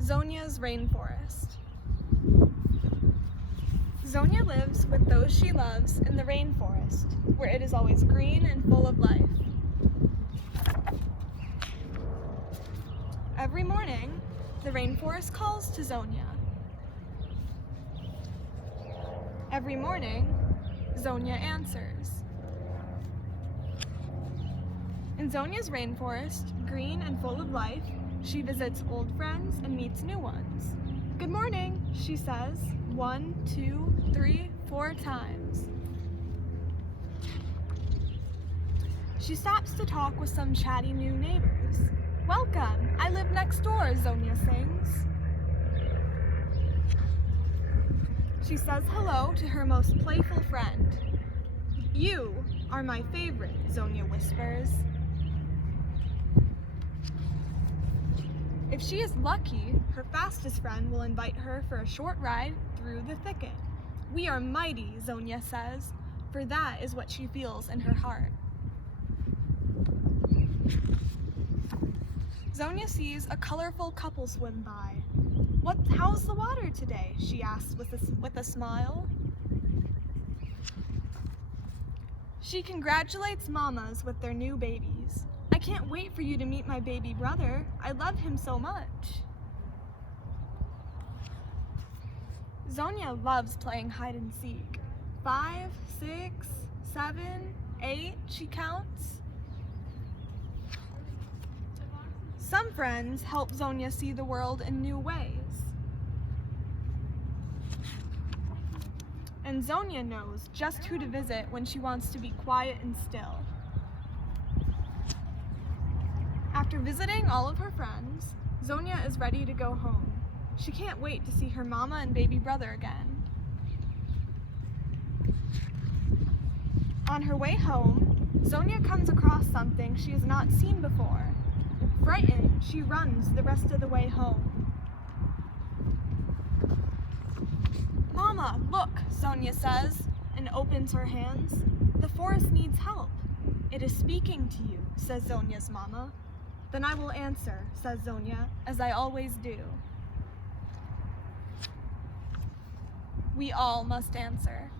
Zonia's Rainforest. Zonia lives with those she loves in the rainforest, where it is always green and full of life. Every morning, the rainforest calls to Zonia. Every morning, Zonia answers. In Zonia's rainforest, green and full of life, she visits old friends and meets new ones. "Good morning," she says, 1, 2, 3, 4 times. She stops to talk with some chatty new neighbors. "Welcome, I live next door," Zonia sings. She says hello to her most playful friend. "You are my favorite," Zonia whispers. If she is lucky, her fastest friend will invite her for a short ride through the thicket. "We are mighty," Zonia says, for that is what she feels in her heart. Zonia sees a colorful couple swim by. How's the water today?" she asks with a smile. She congratulates mamas with their new babies. "I can't wait for you to meet my baby brother. I love him so much." Zonia loves playing hide and seek. 5, 6, 7, 8, she counts. Some friends help Zonia see the world in new ways. And Zonia knows just who to visit when she wants to be quiet and still. After visiting all of her friends, Zonia is ready to go home. She can't wait to see her mama and baby brother again. On her way home, Zonia comes across something she has not seen before. Frightened, she runs the rest of the way home. "Mama, look," Zonia says, and opens her hands. "The forest needs help." "It is speaking to you," says Zonia's mama. "Then I will answer," says Zonia, "as I always do." We all must answer.